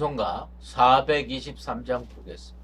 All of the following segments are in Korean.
찬송가 423장 부르겠습니다.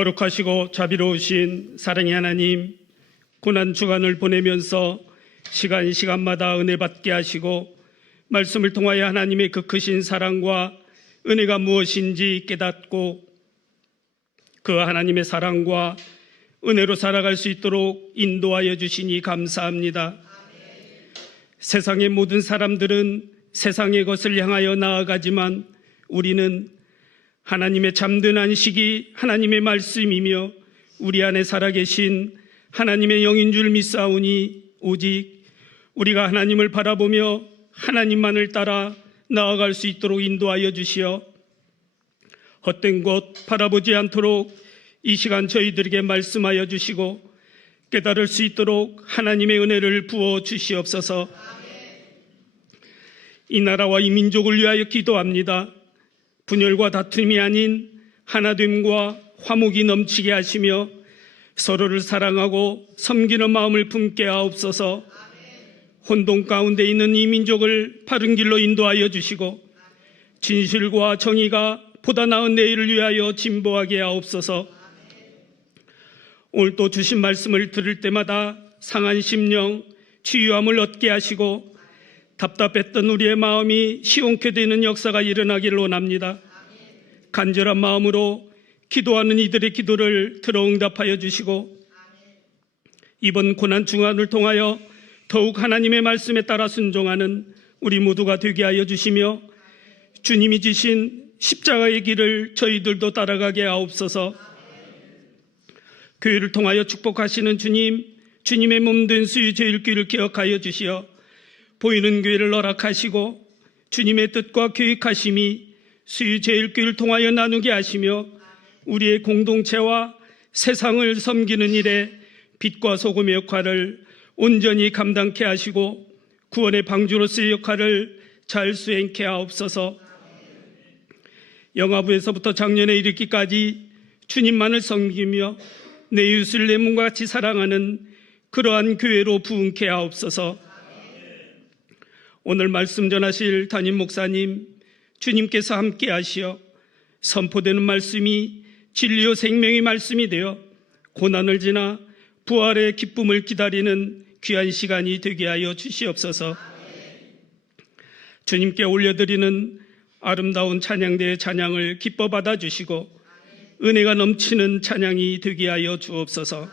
거룩하시고 자비로우신 사랑의 하나님, 고난 주간을 보내면서 시간마다 은혜 받게 하시고 말씀을 통하여 하나님의 그 크신 사랑과 은혜가 무엇인지 깨닫고 그 하나님의 사랑과 은혜로 살아갈 수 있도록 인도하여 주시니 감사합니다. 세상의 모든 사람들은 세상의 것을 향하여 나아가지만 우리는 하나님의 잠든 안식이 하나님의 말씀이며 우리 안에 살아계신 하나님의 영인 줄 믿사오니 오직 우리가 하나님을 바라보며 하나님만을 따라 나아갈 수 있도록 인도하여 주시어 헛된 곳 바라보지 않도록 이 시간 저희들에게 말씀하여 주시고 깨달을 수 있도록 하나님의 은혜를 부어 주시옵소서. 이 나라와 이 민족을 위하여 기도합니다. 분열과 다툼이 아닌 하나됨과 화목이 넘치게 하시며 서로를 사랑하고 섬기는 마음을 품게 하옵소서. 혼돈 가운데 있는 이 민족을 바른 길로 인도하여 주시고 진실과 정의가 보다 나은 내일을 위하여 진보하게 하옵소서. 오늘 또 주신 말씀을 들을 때마다 상한 심령 치유함을 얻게 하시고 답답했던 우리의 마음이 시원케 되는 역사가 일어나기를 원합니다. 간절한 마음으로 기도하는 이들의 기도를 들어 응답하여 주시고 이번 고난 중환을 통하여 더욱 하나님의 말씀에 따라 순종하는 우리 모두가 되게 하여 주시며 주님이 지신 십자가의 길을 저희들도 따라가게 하옵소서. 교회를 통하여 축복하시는 주님, 주님의 몸된 수유 제일교회를 기억하여 주시어 보이는 교회를 허락하시고 주님의 뜻과 계획하심이 수유 제일교회를 통하여 나누게 하시며 우리의 공동체와 세상을 섬기는 일에 빛과 소금의 역할을 온전히 감당케 하시고 구원의 방주로서의 역할을 잘 수행케 하옵소서. 영아부에서부터 작년에 이르기까지 주님만을 섬기며 내 이웃을 내 몸과 같이 사랑하는 그러한 교회로 부흥케 하옵소서. 오늘 말씀 전하실 담임 목사님, 주님께서 함께 하시어 선포되는 말씀이 진리요 생명의 말씀이 되어 고난을 지나 부활의 기쁨을 기다리는 귀한 시간이 되게 하여 주시옵소서. 주님께 올려드리는 아름다운 찬양대의 찬양을 기뻐 받아주시고 은혜가 넘치는 찬양이 되게 하여 주옵소서.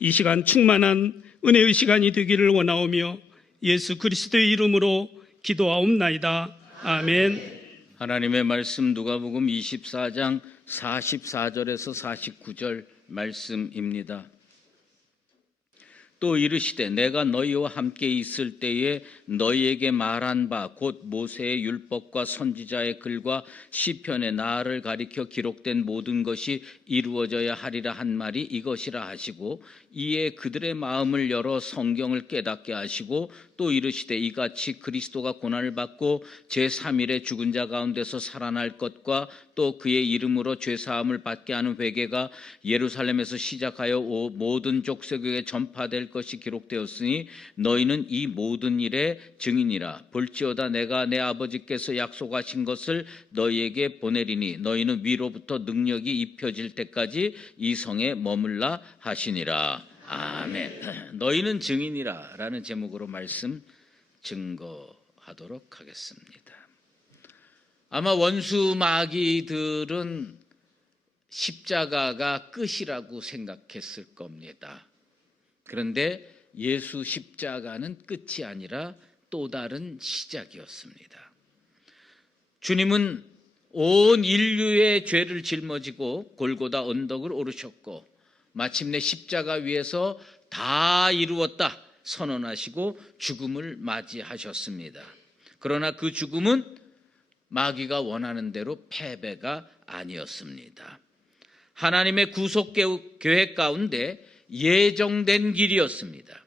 이 시간 충만한 은혜의 시간이 되기를 원하오며 예수 그리스도의 이름으로 기도하옵나이다. 아멘. 하나님의 말씀 누가복음 24장 44절에서 49절 말씀입니다. 또 이르시되 내가 너희와 함께 있을 때에 너희에게 말한 바 곧 모세의 율법과 선지자의 글과 시편에 나를 가리켜 기록된 모든 것이 이루어져야 하리라 한 말이 이것이라 하시고 이에 그들의 마음을 열어 성경을 깨닫게 하시고 또 이르시되 이같이 그리스도가 고난을 받고 제3일에 죽은 자 가운데서 살아날 것과 또 그의 이름으로 죄사함을 받게 하는 회개가 예루살렘에서 시작하여 모든 족속에게 전파될 것이 기록되었으니 너희는 이 모든 일의 증인이라. 볼지어다 내가 내 아버지께서 약속하신 것을 너희에게 보내리니 너희는 위로부터 능력이 입혀질 때까지 이 성에 머물라 하시니라. 아멘. 너희는 증인이라 라는 제목으로 말씀 증거하도록 하겠습니다. 아마 원수 마귀들은 십자가가 끝이라고 생각했을 겁니다. 그런데 예수 십자가는 끝이 아니라 또 다른 시작이었습니다. 주님은 온 인류의 죄를 짊어지고 골고다 언덕을 오르셨고 마침내 십자가 위에서 다 이루었다 선언하시고 죽음을 맞이하셨습니다. 그러나 그 죽음은 마귀가 원하는 대로 패배가 아니었습니다. 하나님의 구속 계획 가운데 예정된 길이었습니다.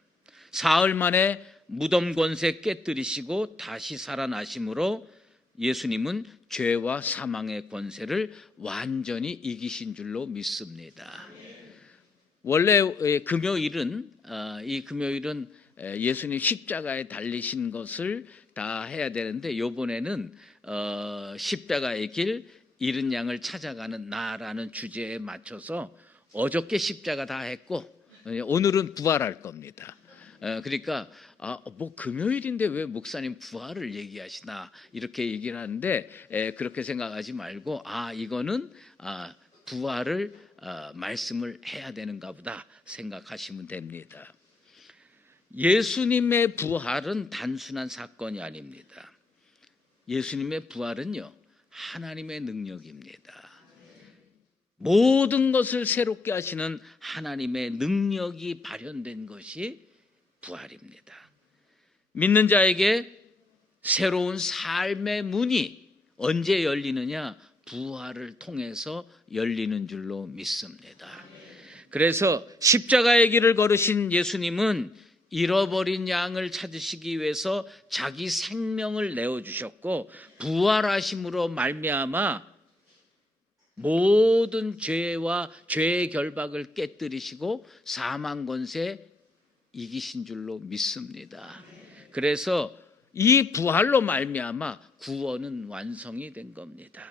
사흘 만에 무덤 권세 깨뜨리시고 다시 살아나심으로 예수님은 죄와 사망의 권세를 완전히 이기신 줄로 믿습니다. 원래 금요일은 예수님 십자가에 달리신 것을 다 해야 되는데 이번에는 십자가의 길 잃은 양을 찾아가는 나라는 주제에 맞춰서 어저께 십자가 다 했고 오늘은 부활할 겁니다. 그러니까 뭐 금요일인데 왜 목사님 부활을 얘기하시나 이렇게 얘기를 하는데 그렇게 생각하지 말고 이거는 부활을 말씀을 해야 되는가 보다 생각하시면 됩니다. 예수님의 부활은 단순한 사건이 아닙니다. 예수님의 부활은요 하나님의 능력입니다. 모든 것을 새롭게 하시는 하나님의 능력이 발현된 것이 부활입니다. 믿는 자에게 새로운 삶의 문이 언제 열리느냐? 부활을 통해서 열리는 줄로 믿습니다. 그래서 십자가의 길을 걸으신 예수님은 잃어버린 양을 찾으시기 위해서 자기 생명을 내어주셨고 부활하심으로 말미암아 모든 죄와 죄의 결박을 깨뜨리시고 사망 권세 이기신 줄로 믿습니다. 그래서 이 부활로 말미암아 구원은 완성이 된 겁니다.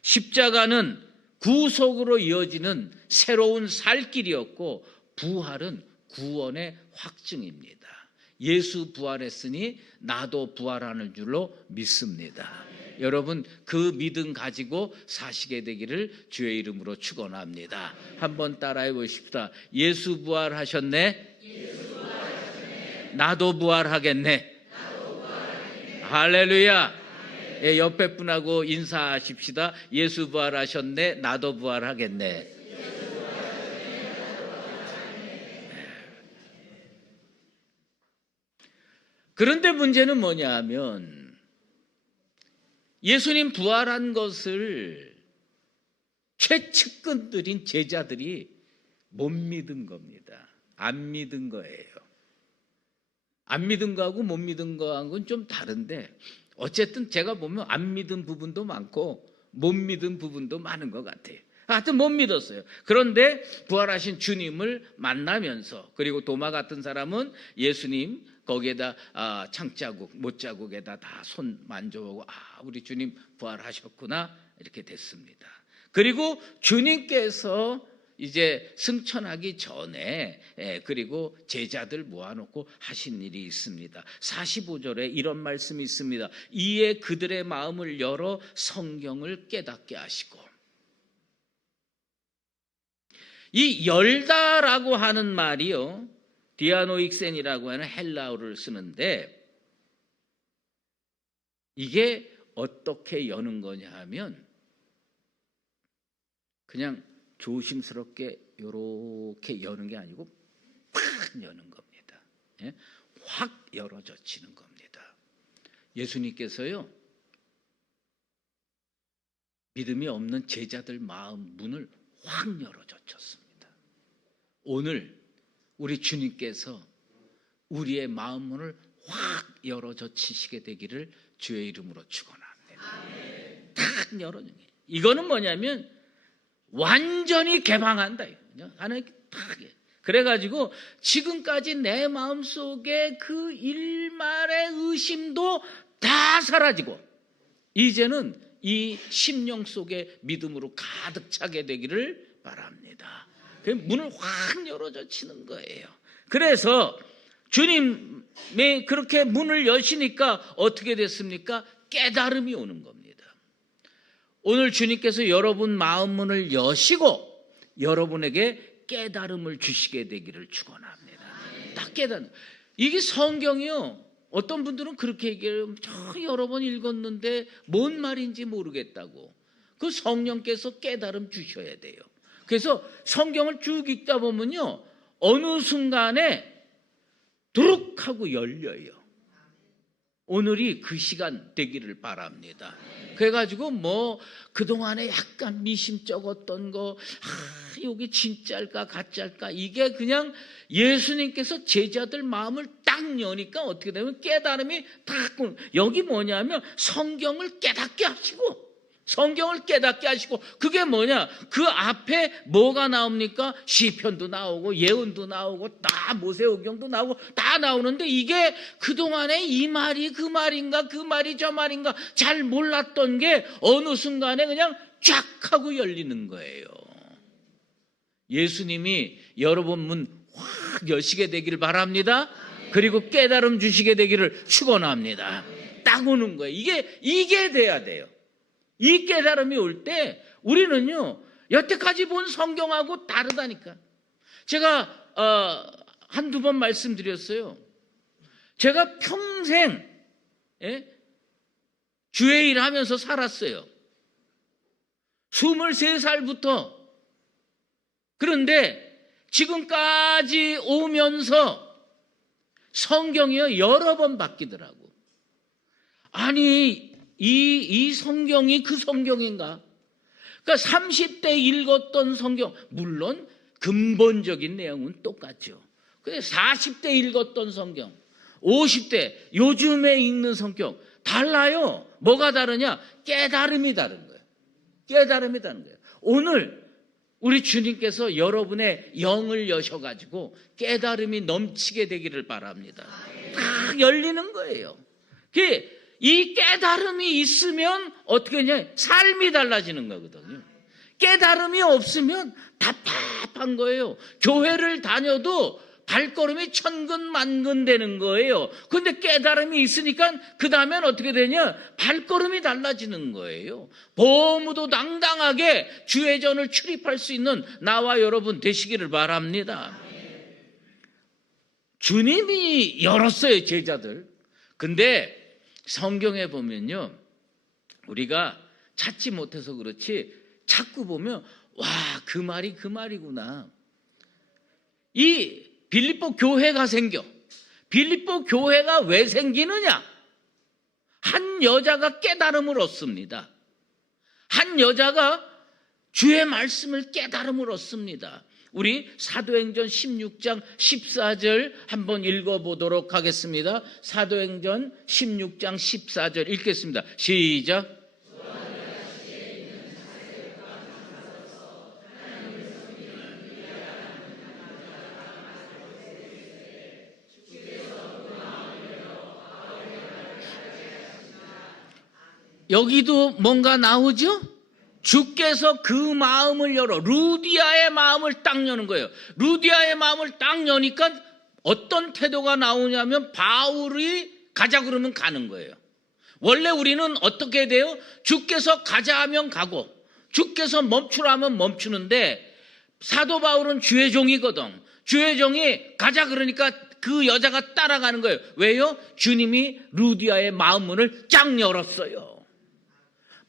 십자가는 구속으로 이어지는 새로운 살 길이었고 부활은 구원의 확증입니다. 예수 부활했으니 나도 부활하는 줄로 믿습니다. 여러분 그 믿음 가지고 사시게 되기를 주의 이름으로 축원합니다. 한번 따라해 보십시다. 예수 부활하셨네. 나도 부활하겠네. 할렐루야. 옆에 분하고 인사하십시다. 예수 부활하셨네. 나도 부활하겠네. 그런데 문제는 뭐냐 하면 예수님 부활한 것을 최측근들인 제자들이 못 믿은 겁니다. 안 믿은 거예요. 안 믿은 거하고 못 믿은 거하고는 좀 다른데 어쨌든 제가 보면 안 믿은 부분도 많고 못 믿은 부분도 많은 것 같아요. 하여튼 못 믿었어요. 그런데 부활하신 주님을 만나면서 그리고 도마 같은 사람은 예수님 거기에다 창자국, 못자국에다 다 손 만져보고 우리 주님 부활하셨구나 이렇게 됐습니다. 그리고 주님께서 이제 승천하기 전에 그리고 제자들 모아놓고 하신 일이 있습니다. 45절에 이런 말씀이 있습니다. 이에 그들의 마음을 열어 성경을 깨닫게 하시고, 이 열다라고 하는 말이요, 디아노익센이라고 하는 헬라어를 쓰는데, 이게 어떻게 여는 거냐 하면 그냥 조심스럽게 이렇게 여는 게 아니고 팍 여는 겁니다. 확 열어젖히는 겁니다. 예수님께서요, 믿음이 없는 제자들 마음 문을 확 열어젖혔습니다. 오늘 우리 주님께서 우리의 마음 문을 확 열어젖히시게 되기를 주의 이름으로 축원합니다. 탁 열어주는 게, 이거는 뭐냐면 완전히 개방한다. 하나님께 탁. 그래가지고 지금까지 내 마음속에 그 일말의 의심도 다 사라지고 이제는 이 심령 속에 믿음으로 가득 차게 되기를 바랍니다. 문을 확 열어젖히는 거예요. 그래서 주님이 그렇게 문을 여시니까 어떻게 됐습니까? 깨달음이 오는 겁니다. 오늘 주님께서 여러분 마음 문을 여시고 여러분에게 깨달음을 주시게 되기를 축원합니다. 딱 깨닫는. 이게 성경이요, 어떤 분들은 그렇게 얘기해요. 저 여러 번 읽었는데 뭔 말인지 모르겠다고. 그 성령께서 깨달음 주셔야 돼요. 그래서 성경을 쭉 읽다 보면요, 어느 순간에 두룩 하고 열려요. 오늘이 그 시간 되기를 바랍니다. 그래가지고 뭐 그동안에 약간 미심쩍었던 거, 여기 진짜일까 가짜일까, 이게 그냥 예수님께서 제자들 마음을 딱 여니까 어떻게 되면 깨달음이 딱, 여기 뭐냐면 성경을 깨닫게 하시고, 성경을 깨닫게 하시고, 그게 뭐냐, 그 앞에 뭐가 나옵니까? 시편도 나오고 예언도 나오고 다 모세오경도 나오고 다 나오는데, 이게 그동안에 이 말이 그 말인가 그 말이 저 말인가 잘 몰랐던 게 어느 순간에 그냥 쫙 하고 열리는 거예요. 예수님이 여러분 문 확 여시게 되기를 바랍니다. 그리고 깨달음 주시게 되기를 축원합니다. 딱 오는 거예요. 이게 돼야 돼요. 이 깨달음이 올 때 우리는요, 여태까지 본 성경하고 다르다니까. 제가 한두 번 말씀드렸어요. 제가 평생 주의 일 하면서 살았어요. 23살부터. 그런데 지금까지 오면서 성경이요, 여러 번 바뀌더라고. 아니, 이 성경이 그 성경인가? 그러니까 30대 읽었던 성경, 물론 근본적인 내용은 똑같죠. 근데 40대 읽었던 성경, 50대 요즘에 읽는 성경 달라요. 뭐가 다르냐? 깨달음이 다른 거예요. 깨달음이 다른 거예요. 오늘 우리 주님께서 여러분의 영을 여셔가지고 깨달음이 넘치게 되기를 바랍니다. 다 열리는 거예요. 이 깨달음이 있으면 어떻게 하냐? 삶이 달라지는 거거든요. 깨달음이 없으면 답답한 거예요. 교회를 다녀도 발걸음이 천근만근 되는 거예요. 그런데 깨달음이 있으니까 그 다음엔 어떻게 되냐? 발걸음이 달라지는 거예요. 보무도 당당하게 주회전을 출입할 수 있는 나와 여러분 되시기를 바랍니다. 주님이 열었어요, 제자들. 근데 성경에 보면요, 우리가 찾지 못해서 그렇지 자꾸 보면 와, 그 말이 그 말이구나. 이 빌립보 교회가 생겨. 빌립보 교회가 왜 생기느냐? 한 여자가 깨달음을 얻습니다. 한 여자가 주의 말씀을 깨달음을 얻습니다. 우리 사도행전 16장 14절 한번 읽어보도록 하겠습니다. 사도행전 16장 14절 읽겠습니다. 시작. 여기도 뭔가 나오죠? 주께서 그 마음을 열어 루디아의 마음을 딱 여는 거예요. 루디아의 마음을 딱 여니까 어떤 태도가 나오냐면 바울이 가자 그러면 가는 거예요. 원래 우리는 어떻게 돼요? 주께서 가자 하면 가고 주께서 멈추라 하면 멈추는데 사도 바울은 주의 종이거든. 주의 종이 가자 그러니까 그 여자가 따라가는 거예요. 왜요? 주님이 루디아의 마음문을 쫙 열었어요.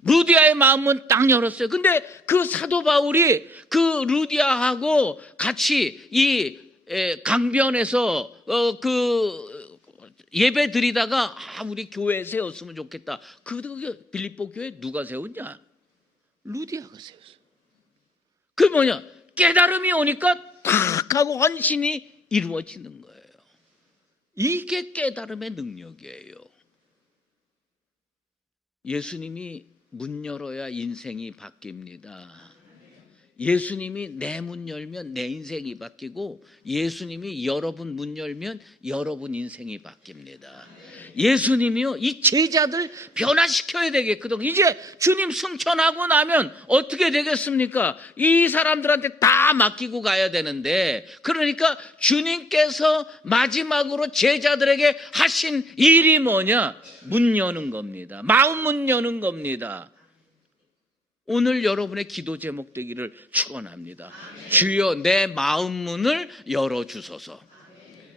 루디아의 마음문 딱 열었어요. 근데 그 사도 바울이 그 루디아하고 같이 이 강변에서 그 예배 드리다가 우리 교회 세웠으면 좋겠다. 그 빌립보 교회 누가 세웠냐? 루디아가 세웠어요. 그 뭐냐? 깨달음이 오니까 탁 하고 헌신이 이루어지는 거예요. 이게 깨달음의 능력이에요. 예수님이 문 열어야 인생이 바뀝니다. 예수님이 내 문 열면 내 인생이 바뀌고 예수님이 여러분 문 열면 여러분 인생이 바뀝니다. 예수님이요 이 제자들 변화시켜야 되겠거든. 이제 주님 승천하고 나면 어떻게 되겠습니까? 이 사람들한테 다 맡기고 가야 되는데, 그러니까 주님께서 마지막으로 제자들에게 하신 일이 뭐냐? 문 여는 겁니다. 마음 문 여는 겁니다. 오늘 여러분의 기도 제목 되기를 축원합니다. 주여 내 마음 문을 열어주소서.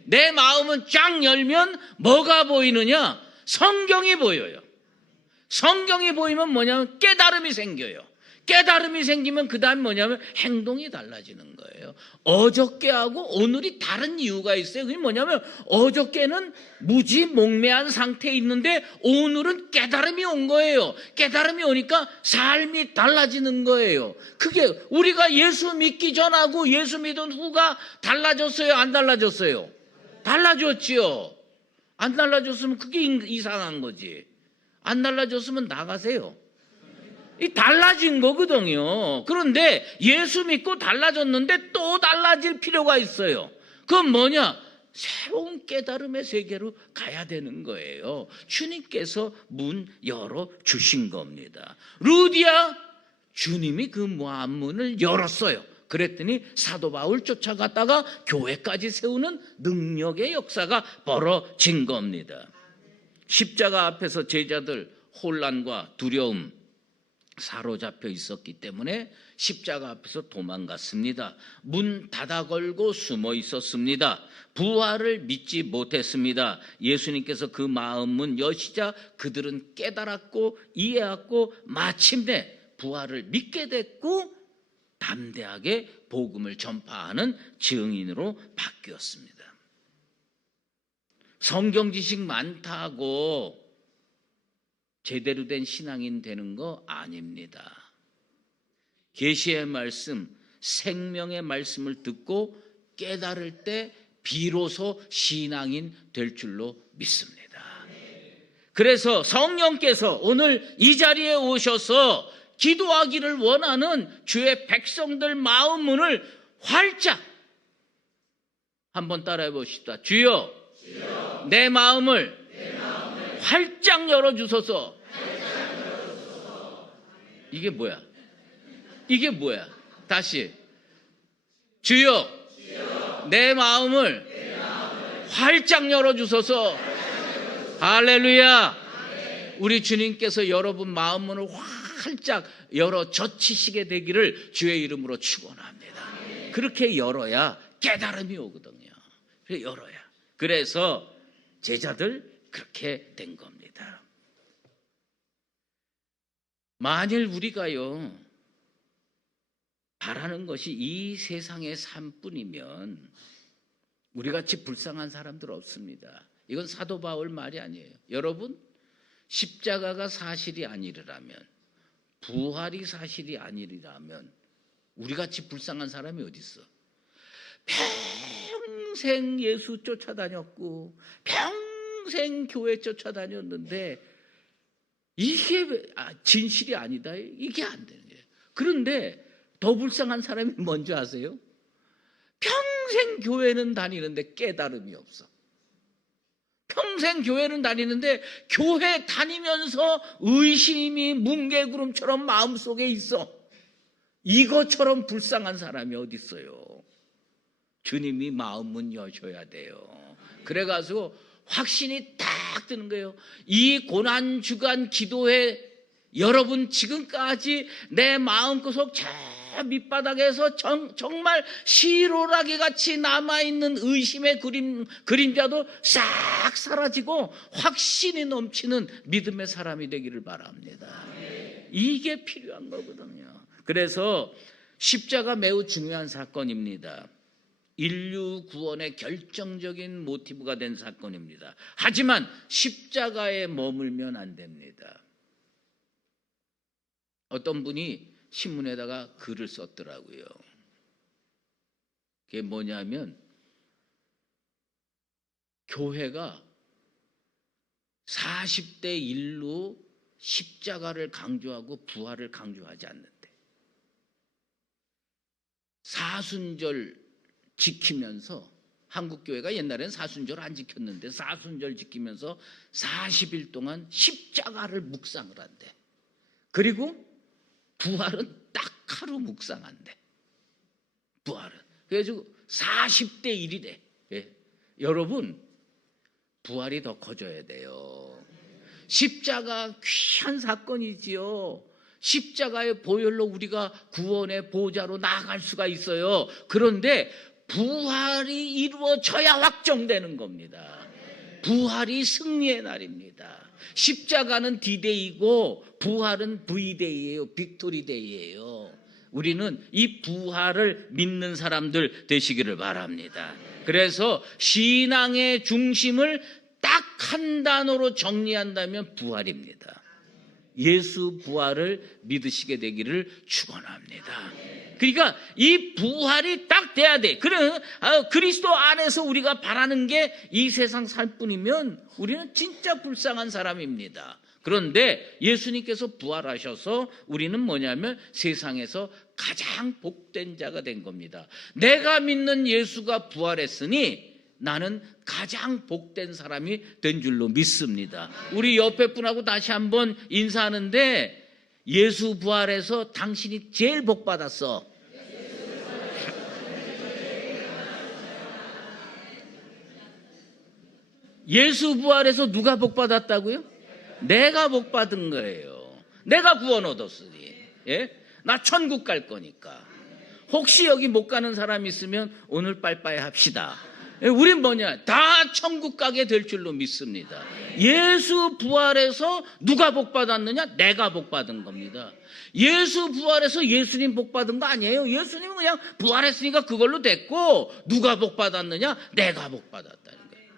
내 마음은 쫙 열면 뭐가 보이느냐? 성경이 보여요. 성경이 보이면 뭐냐면 깨달음이 생겨요. 깨달음이 생기면 그 다음 뭐냐면 행동이 달라지는 거예요. 어저께하고 오늘이 다른 이유가 있어요. 그게 뭐냐면 어저께는 무지몽매한 상태에 있는데 오늘은 깨달음이 온 거예요. 깨달음이 오니까 삶이 달라지는 거예요. 그게 우리가 예수 믿기 전하고 예수 믿은 후가 달라졌어요? 안 달라졌어요? 달라졌지요. 안 달라졌으면 그게 이상한 거지. 안 달라졌으면 나가세요. 이 달라진 거거든요. 그런데 예수 믿고 달라졌는데 또 달라질 필요가 있어요. 그건 뭐냐? 새로운 깨달음의 세계로 가야 되는 거예요. 주님께서 문 열어 주신 겁니다. 루디아, 주님이 그 문을 열었어요. 그랬더니 사도 바울 쫓아갔다가 교회까지 세우는 능력의 역사가 벌어진 겁니다. 십자가 앞에서 제자들 혼란과 두려움 사로잡혀 있었기 때문에 십자가 앞에서 도망갔습니다. 문 닫아 걸고 숨어 있었습니다. 부활을 믿지 못했습니다. 예수님께서 그 마음문 여시자 그들은 깨달았고 이해했고 마침내 부활을 믿게 됐고 담대하게 복음을 전파하는 증인으로 바뀌었습니다. 성경 지식 많다고 제대로 된 신앙인 되는 거 아닙니다. 계시의 말씀, 생명의 말씀을 듣고 깨달을 때 비로소 신앙인 될 줄로 믿습니다. 그래서 성령께서 오늘 이 자리에 오셔서 기도하기를 원하는 주의 백성들 마음 문을 활짝 한번 따라해 봅시다. 주여, 내 마음을 활짝 열어주소서. 이게 뭐야? 이게 뭐야? 다시. 주여, 내 마음을 활짝 열어주소서. 할렐루야. 우리 주님께서 여러분 마음 문을 활짝 열어 젖히시게 되기를 주의 이름으로 축원합니다. 그렇게 열어야 깨달음이 오거든요. 열어야. 그래서 제자들 그렇게 된 겁니다. 만일 우리가요 바라는 것이 이 세상의 삶뿐이면 우리같이 불쌍한 사람들 없습니다. 이건 사도 바울 말이 아니에요. 여러분, 십자가가 사실이 아니라면, 부활이 사실이 아니라면 우리같이 불쌍한 사람이 어디 있어? 평생 예수 쫓아다녔고 평생 교회 쫓아다녔는데 이게 진실이 아니다. 이게 안 되는 거예요. 그런데 더 불쌍한 사람이 뭔지 아세요? 평생 교회는 다니는데 깨달음이 없어. 평생 교회는 다니는데 교회 다니면서 의심이 뭉게구름처럼 마음속에 있어. 이것처럼 불쌍한 사람이 어디 있어요? 주님이 마음문 여셔야 돼요. 그래가지고 확신이 딱 드는 거예요. 이 고난주간 기도회 여러분 지금까지 내 마음구석 저 밑바닥에서 정말 시로라기 같이 남아있는 의심의 그림자도 싹 사라지고 확신이 넘치는 믿음의 사람이 되기를 바랍니다. 이게 필요한 거거든요. 그래서 십자가 매우 중요한 사건입니다. 인류 구원의 결정적인 모티브가 된 사건입니다. 하지만 십자가에 머물면 안 됩니다. 어떤 분이 신문에다가 글을 썼더라고요. 그게 뭐냐면 교회가 40대 일로 십자가를 강조하고 부활을 강조하지 않는데 사순절 지키면서 한국교회가 옛날엔 사순절 안 지켰는데 사순절 지키면서 40일 동안 십자가를 묵상을 한대. 그리고 부활은 딱 하루 묵상한대. 부활은. 그래가지고 40대 1이래. 예. 여러분 부활이 더 커져야 돼요. 십자가 귀한 사건이지요. 십자가의 보혈로 우리가 구원의 보좌로 나아갈 수가 있어요. 그런데 부활이 이루어져야 확정되는 겁니다. 부활이 승리의 날입니다. 십자가는 D-Day이고 부활은 V-Day예요. 빅토리데이예요. 우리는 이 부활을 믿는 사람들 되시기를 바랍니다. 그래서 신앙의 중심을 딱 한 단어로 정리한다면 부활입니다. 예수 부활을 믿으시게 되기를 축원합니다. 그러니까 이 부활이 딱 돼야 돼. 그래 그리스도 안에서 우리가 바라는 게 이 세상 살 뿐이면 우리는 진짜 불쌍한 사람입니다. 그런데 예수님께서 부활하셔서 우리는 뭐냐면 세상에서 가장 복된 자가 된 겁니다. 내가 믿는 예수가 부활했으니 나는 가장 복된 사람이 된 줄로 믿습니다. 우리 옆에 분하고 다시 한번 인사하는데 예수 부활해서 당신이 제일 복 받았어. 예수 부활해서 누가 복 받았다고요? 내가 복 받은 거예요. 내가 구원 얻었으니. 예? 나 천국 갈 거니까. 혹시 여기 못 가는 사람 있으면 오늘 빨빠이 합시다. 우린 뭐냐? 다 천국 가게 될 줄로 믿습니다. 예수 부활해서 누가 복 받았느냐? 내가 복 받은 겁니다. 예수 부활해서 예수님 복 받은 거 아니에요. 예수님은 그냥 부활했으니까 그걸로 됐고 누가 복 받았느냐? 내가 복 받았다는 거예요.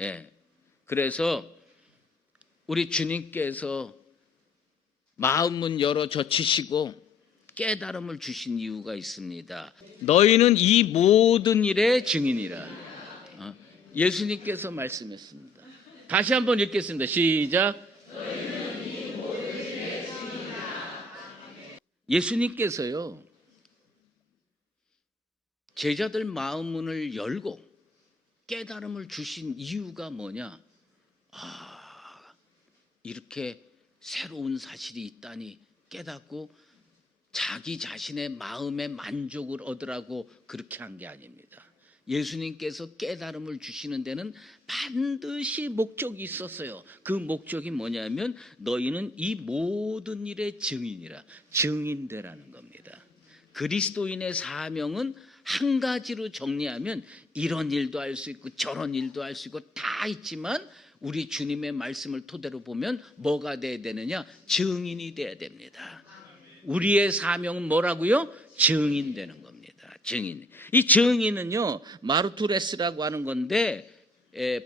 예. 그래서 우리 주님께서 마음문 열어 젖히시고 깨달음을 주신 이유가 있습니다. 너희는 이 모든 일의 증인이라. 예수님께서 말씀했습니다. 다시 한번 읽겠습니다. 시작. 너희는 이 모든 일의 증인이라. 예수님께서요 제자들 마음문을 열고 깨달음을 주신 이유가 뭐냐? 이렇게 새로운 사실이 있다니 깨닫고 자기 자신의 마음의 만족을 얻으라고 그렇게 한 게 아닙니다. 예수님께서 깨달음을 주시는 데는 반드시 목적이 있었어요. 그 목적이 뭐냐면 너희는 이 모든 일의 증인이라. 증인되라는 겁니다. 그리스도인의 사명은 한 가지로 정리하면 이런 일도 할 수 있고 저런 일도 할 수 있고 다 있지만 우리 주님의 말씀을 토대로 보면 뭐가 돼야 되느냐? 증인이 돼야 됩니다. 우리의 사명은 뭐라고요? 증인 되는 겁니다. 증인. 이 증인은요 마르투레스라고 하는 건데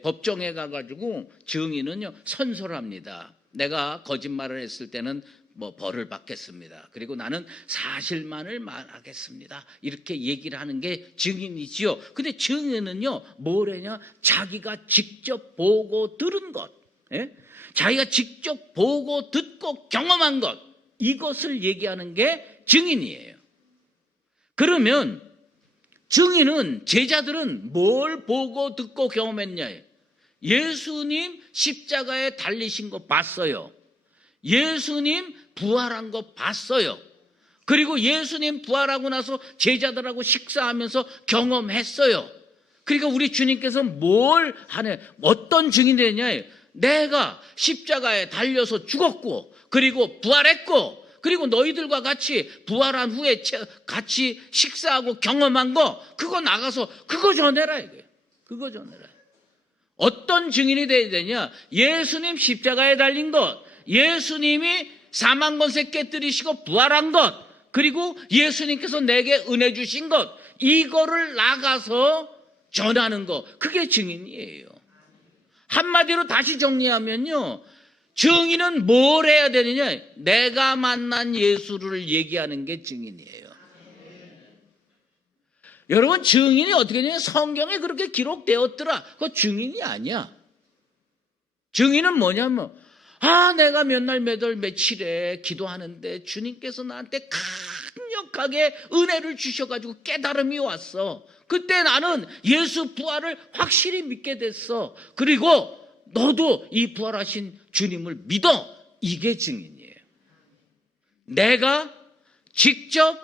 법정에 가가지고 증인은요 선서랍니다. 내가 거짓말을 했을 때는 뭐 벌을 받겠습니다. 그리고 나는 사실만을 말하겠습니다. 이렇게 얘기를 하는 게 증인이지요. 근데 증인은요 뭐래냐? 자기가 직접 보고 들은 것, 자기가 직접 보고 듣고 경험한 것, 이것을 얘기하는 게 증인이에요. 그러면 증인은 제자들은 뭘 보고 듣고 경험했냐? 예수님 십자가에 달리신 거 봤어요. 예수님 부활한 거 봤어요. 그리고 예수님 부활하고 나서 제자들하고 식사하면서 경험했어요. 그러니까 우리 주님께서 뭘 하냐, 어떤 증인이 되냐, 내가 십자가에 달려서 죽었고 그리고 부활했고 그리고 너희들과 같이 부활한 후에 같이 식사하고 경험한 거, 그거 나가서 그거 전해라 이거예요. 그거 전해라. 어떤 증인이 돼야 되냐? 예수님 십자가에 달린 것, 예수님이 사망 권세 깨뜨리시고 부활한 것, 그리고 예수님께서 내게 은혜 주신 것, 이거를 나가서 전하는 것, 그게 증인이에요. 한마디로 다시 정리하면요, 증인은 뭘 해야 되느냐? 내가 만난 예수를 얘기하는 게 증인이에요. 여러분, 증인이 어떻게 되냐? 성경에 그렇게 기록되었더라. 그거 증인이 아니야. 증인은 뭐냐면, 내가 몇 날 몇 월 며칠에 기도하는데 주님께서 나한테 강력하게 은혜를 주셔가지고 깨달음이 왔어. 그때 나는 예수 부활을 확실히 믿게 됐어. 그리고 너도 이 부활하신 주님을 믿어. 이게 증인이에요. 내가 직접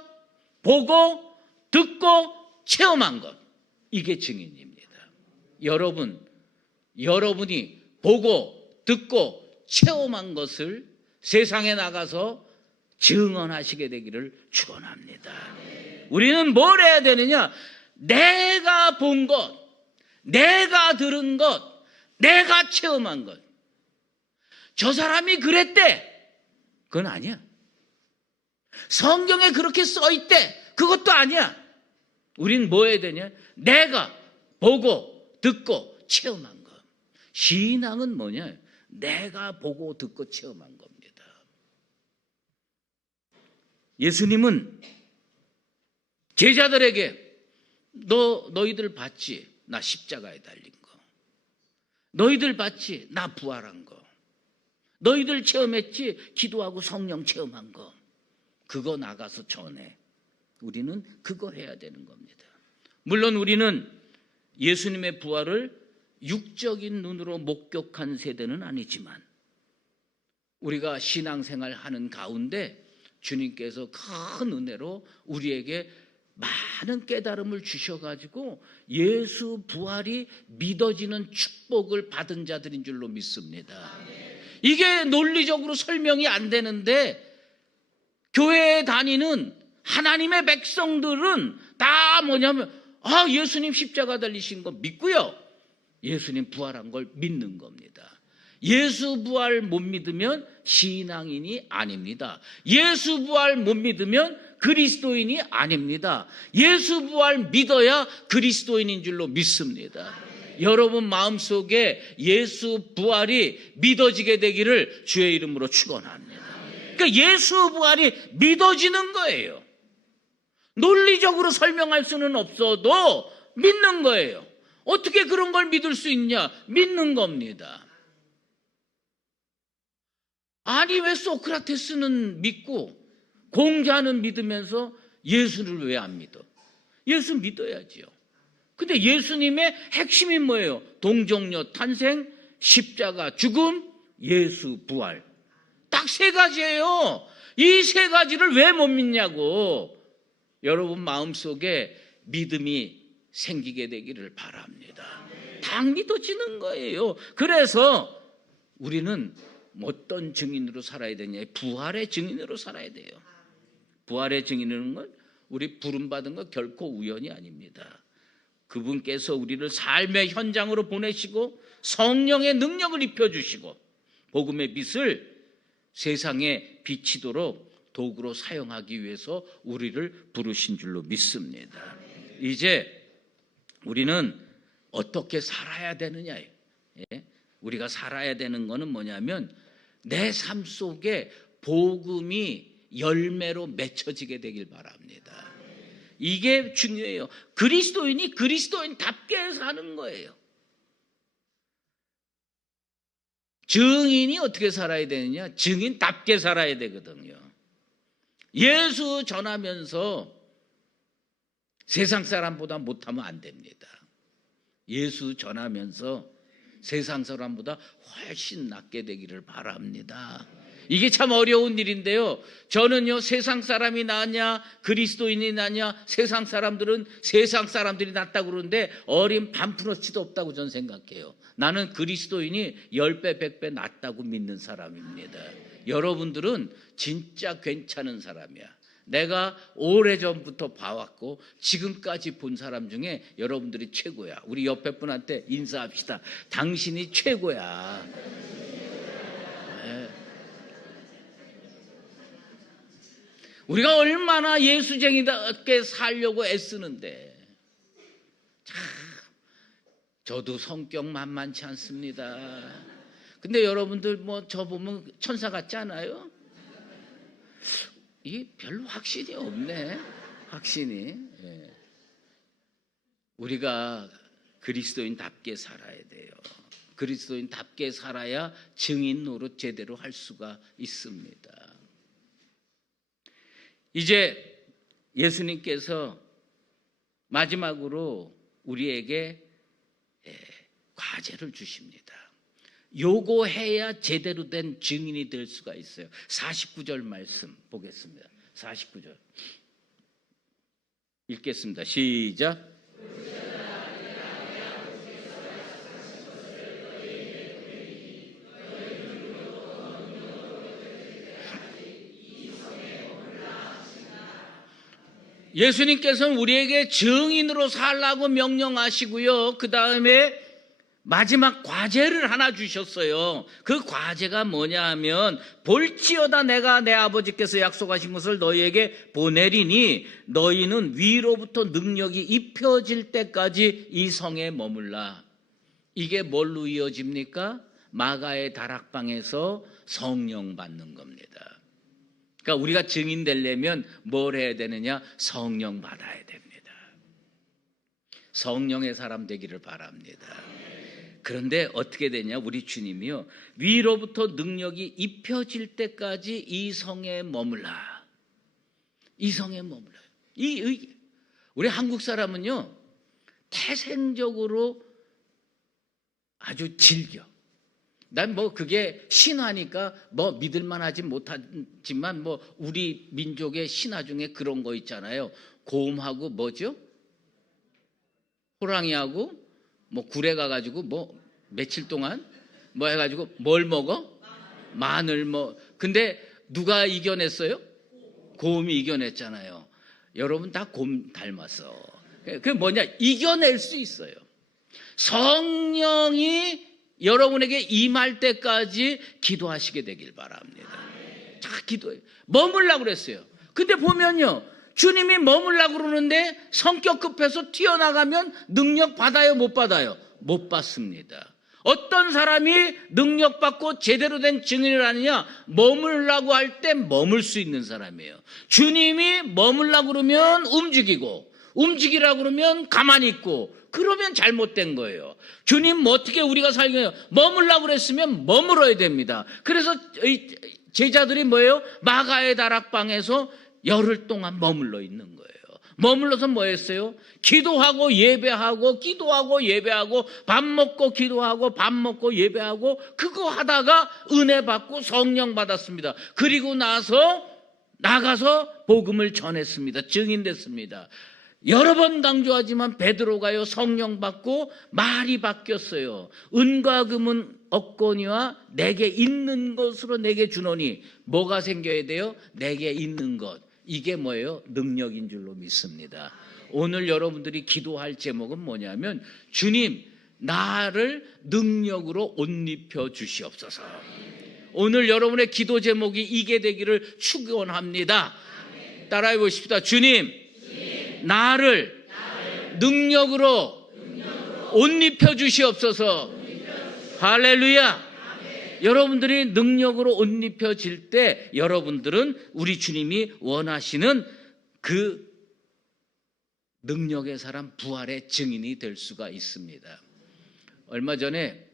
보고 듣고 체험한 것, 이게 증인입니다. 여러분이 보고 듣고 체험한 것을 세상에 나가서 증언하시게 되기를 축원합니다. 우리는 뭘 해야 되느냐? 내가 본 것, 내가 들은 것, 내가 체험한 것. 저 사람이 그랬대. 그건 아니야. 성경에 그렇게 써있대. 그것도 아니야. 우린 뭐 해야 되냐? 내가 보고 듣고 체험한 것. 신앙은 뭐냐? 내가 보고 듣고 체험한 겁니다. 예수님은 제자들에게 너희들 봤지? 나 십자가에 달린 거. 너희들 봤지? 나 부활한 거. 너희들 체험했지? 기도하고 성령 체험한 거. 그거 나가서 전해. 우리는 그거 해야 되는 겁니다. 물론 우리는 예수님의 부활을 육적인 눈으로 목격한 세대는 아니지만 우리가 신앙생활 하는 가운데 주님께서 큰 은혜로 우리에게 많은 깨달음을 주셔가지고 예수 부활이 믿어지는 축복을 받은 자들인 줄로 믿습니다. 이게 논리적으로 설명이 안 되는데 교회에 다니는 하나님의 백성들은 다 뭐냐면 예수님 십자가 달리신 거 믿고요, 예수님 부활한 걸 믿는 겁니다. 예수 부활 못 믿으면 신앙인이 아닙니다. 예수 부활 못 믿으면 그리스도인이 아닙니다. 예수 부활 믿어야 그리스도인인 줄로 믿습니다. 여러분 마음속에 예수 부활이 믿어지게 되기를 주의 이름으로 축원합니다. 그러니까 예수 부활이 믿어지는 거예요. 논리적으로 설명할 수는 없어도 믿는 거예요. 어떻게 그런 걸 믿을 수 있냐? 믿는 겁니다. 아니 왜 소크라테스는 믿고 공자는 믿으면서 예수를 왜 안 믿어? 예수 믿어야지요. 근데 예수님의 핵심이 뭐예요? 동정녀 탄생, 십자가 죽음, 예수 부활. 딱 세 가지예요. 이 세 가지를 왜 못 믿냐고. 여러분 마음속에 믿음이 생기게 되기를 바랍니다. 다 믿어지는 거예요. 그래서 우리는 어떤 증인으로 살아야 되냐? 부활의 증인으로 살아야 돼요. 부활의 증인이라는 건 우리 부름받은 거 결코 우연이 아닙니다. 그분께서 우리를 삶의 현장으로 보내시고 성령의 능력을 입혀주시고 복음의 빛을 세상에 비치도록 도구로 사용하기 위해서 우리를 부르신 줄로 믿습니다. 이제 우리는 어떻게 살아야 되느냐요? 우리가 살아야 되는 것은 뭐냐면 내 삶 속에 복음이 열매로 맺혀지게 되길 바랍니다. 이게 중요해요. 그리스도인이 그리스도인답게 사는 거예요. 증인이 어떻게 살아야 되느냐? 증인답게 살아야 되거든요. 예수 전하면서 세상 사람보다 못하면 안 됩니다. 예수 전하면서 세상 사람보다 훨씬 낫게 되기를 바랍니다. 이게 참 어려운 일인데요. 저는요, 세상 사람이 낫냐 그리스도인이 낫냐, 세상 사람들은 세상 사람들이 낫다고 그러는데 어린 반푼어치도 없다고 저는 생각해요. 나는 그리스도인이 10배 100배 낫다고 믿는 사람입니다. 여러분들은 진짜 괜찮은 사람이야. 내가 오래전부터 봐왔고 지금까지 본 사람 중에 여러분들이 최고야. 우리 옆에 분한테 인사합시다. 당신이 최고야. 네. 우리가 얼마나 예수쟁이답게 살려고 애쓰는데, 참 저도 성격 만만치 않습니다. 근데 여러분들 뭐 저 보면 천사 같지 않아요? 이게 별로 확신이 없네. 확신이. 예. 우리가 그리스도인답게 살아야 돼요. 그리스도인답게 살아야 증인 노릇 제대로 할 수가 있습니다. 이제 예수님께서 마지막으로 우리에게 과제를 주십니다. 요거 해야 제대로 된 증인이 될 수가 있어요. 49절 말씀 보겠습니다. 49절 읽겠습니다. 시작. 예수님께서는 우리에게 증인으로 살라고 명령하시고요. 그 다음에 마지막 과제를 하나 주셨어요. 그 과제가 뭐냐 하면, 볼지어다 내가 내 아버지께서 약속하신 것을 너희에게 보내리니 너희는 위로부터 능력이 입혀질 때까지 이 성에 머물라. 이게 뭘로 이어집니까? 마가의 다락방에서 성령 받는 겁니다. 그러니까 우리가 증인 되려면 뭘 해야 되느냐? 성령 받아야 됩니다. 성령의 사람 되기를 바랍니다. 그런데 어떻게 되냐? 우리 주님이요, 위로부터 능력이 입혀질 때까지 이 성에 머물라. 이 성에 머물러요. 우리 한국 사람은요, 태생적으로 아주 즐겨. 난 뭐 그게 신화니까 뭐 믿을만 하지 못하지만, 뭐 우리 민족의 신화 중에 그런 거 있잖아요. 곰하고 뭐죠? 호랑이하고 뭐 굴에 가가지고 뭐 며칠 동안 뭐 해가지고 뭘 먹어? 마늘 뭐. 근데 누가 이겨냈어요? 곰이 이겨냈잖아요. 여러분 다 곰 닮았어. 그게 뭐냐? 이겨낼 수 있어요. 성령이 여러분에게 임할 때까지 기도하시게 되길 바랍니다. 자, 기도해. 머물라고 그랬어요. 근데 보면요, 주님이 머물라고 그러는데 성격 급해서 튀어나가면 능력 받아요, 못 받아요? 못 받습니다. 어떤 사람이 능력 받고 제대로 된 증인을 하느냐? 머물라고 할 때 머물 수 있는 사람이에요. 주님이 머물라고 그러면 움직이고, 움직이라고 그러면 가만히 있고, 그러면 잘못된 거예요. 주님 어떻게 우리가 살게요? 머물라고 그랬으면 머물어야 됩니다. 그래서 제자들이 뭐예요? 마가의 다락방에서 열흘 동안 머물러 있는 거예요. 머물러서 뭐 했어요? 기도하고 예배하고, 기도하고 예배하고, 밥 먹고 기도하고 밥 먹고 예배하고, 그거 하다가 은혜 받고 성령 받았습니다. 그리고 나서 나가서 복음을 전했습니다. 증인됐습니다. 여러 번 강조하지만 베드로가요, 성령 받고 말이 바뀌었어요. 은과 금은 없거니와 내게 있는 것으로 내게 주노니. 뭐가 생겨야 돼요? 내게 있는 것. 이게 뭐예요? 능력인 줄로 믿습니다. 오늘 여러분들이 기도할 제목은 뭐냐면, 주님 나를 능력으로 옷 입혀 주시옵소서. 오늘 여러분의 기도 제목이 이게 되기를 축원합니다. 따라해 보십시다. 주님 나를 능력으로 옷 입혀 주시옵소서. 할렐루야. 여러분들이 능력으로 옷 입혀질 때 여러분들은 우리 주님이 원하시는 그 능력의 사람, 부활의 증인이 될 수가 있습니다. 얼마 전에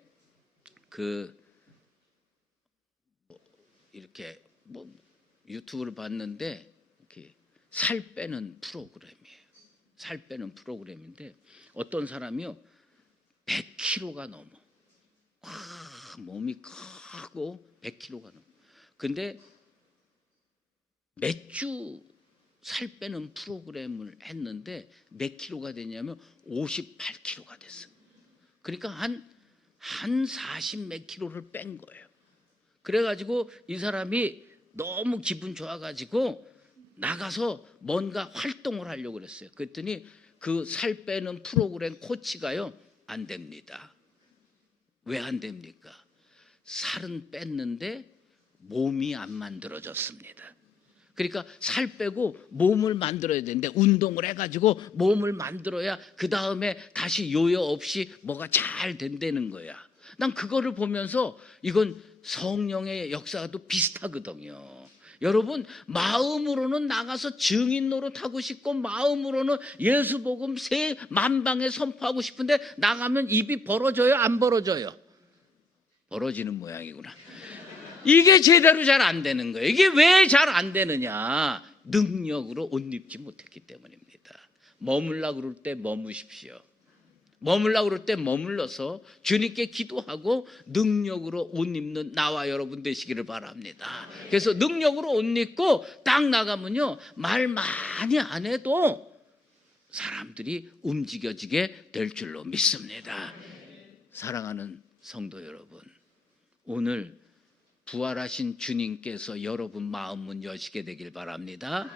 이렇게 유튜브를 봤는데, 이렇게 살 빼는 프로그램이에요. 살 빼는 프로그램인데 어떤 사람이요 100kg가 넘어. 몸이 크고 100kg가 넘어. 근데 몇 주 살 빼는 프로그램을 했는데 몇 킬로가 됐냐면 58kg가 됐어. 그러니까 한 40몇 킬로를 뺀 거예요. 그래가지고 이 사람이 너무 기분 좋아가지고 나가서 뭔가 활동을 하려고 그랬어요. 그랬더니 그 살 빼는 프로그램 코치가요, 안 됩니다. 왜 안 됩니까? 살은 뺐는데 몸이 안 만들어졌습니다. 그러니까 살 빼고 몸을 만들어야 되는데 운동을 해가지고 몸을 만들어야 그 다음에 다시 요요 없이 뭐가 잘 된다는 거야. 난 그거를 보면서 이건 성령의 역사가 또 비슷하거든요. 여러분, 마음으로는 나가서 증인 노릇하고 싶고 마음으로는 예수 복음 새 만방에 선포하고 싶은데 나가면 입이 벌어져요, 안 벌어져요? 벌어지는 모양이구나. 이게 제대로 잘 안 되는 거예요. 이게 왜 잘 안 되느냐? 능력으로 옷 입지 못했기 때문입니다. 머물라고 그럴 때 머무십시오. 머물라고 그럴 때 머물러서 주님께 기도하고 능력으로 옷 입는 나와 여러분 되시기를 바랍니다. 그래서 능력으로 옷 입고 딱 나가면요, 말 많이 안 해도 사람들이 움직여지게 될 줄로 믿습니다. 사랑하는 성도 여러분, 오늘 부활하신 주님께서 여러분 마음 문 여시게 되길 바랍니다.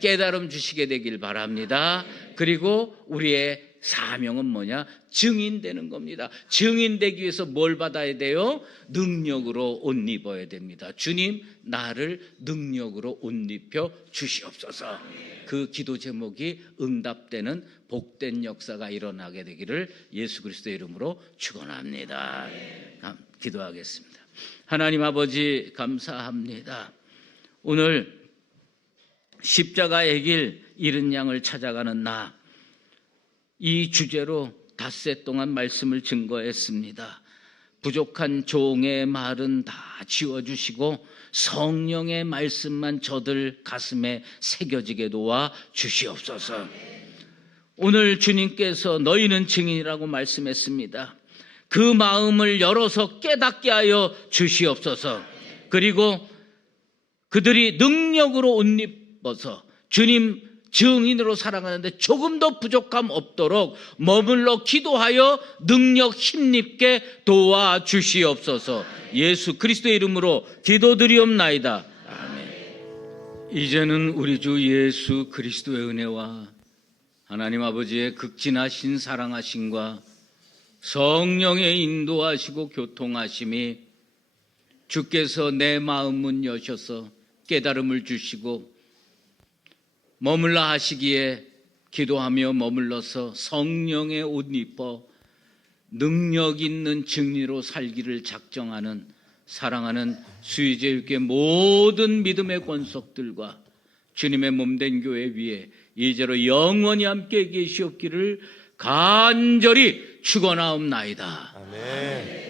깨달음 주시게 되길 바랍니다. 그리고 우리의 사명은 뭐냐? 증인되는 겁니다. 증인되기 위해서 뭘 받아야 돼요? 능력으로 옷 입어야 됩니다. 주님, 나를 능력으로 옷 입혀 주시옵소서. 그 기도 제목이 응답되는 복된 역사가 일어나게 되기를 예수 그리스도의 이름으로 축원합니다. 기도하겠습니다. 하나님 아버지, 감사합니다. 오늘 십자가의 길 잃은 양을 찾아가는 나, 이 주제로 닷새 동안 말씀을 증거했습니다. 부족한 종의 말은 다 지워주시고 성령의 말씀만 저들 가슴에 새겨지게 도와 주시옵소서. 오늘 주님께서 너희는 증인이라고 말씀했습니다. 그 마음을 열어서 깨닫게 하여 주시옵소서. 그리고 그들이 능력으로 옷 입어서 주님 증인으로 살아가는데 조금 더 부족함 없도록 머물러 기도하여 능력 힘입게 도와주시옵소서. 예수 그리스도의 이름으로 기도드리옵나이다. 아멘. 이제는 우리 주 예수 그리스도의 은혜와 하나님 아버지의 극진하신 사랑하심과 성령의 인도하시고 교통하심이 주께서 내 마음 문 여셔서 깨달음을 주시고 머물라 하시기에 기도하며 머물러서 성령의 옷 입어 능력 있는 증리로 살기를 작정하는 사랑하는 수의제육계 모든 믿음의 권속들과 주님의 몸된 교회 위에 이제로 영원히 함께 계시옵기를 간절히 축원하옵나이다. 아멘.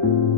주옵소서.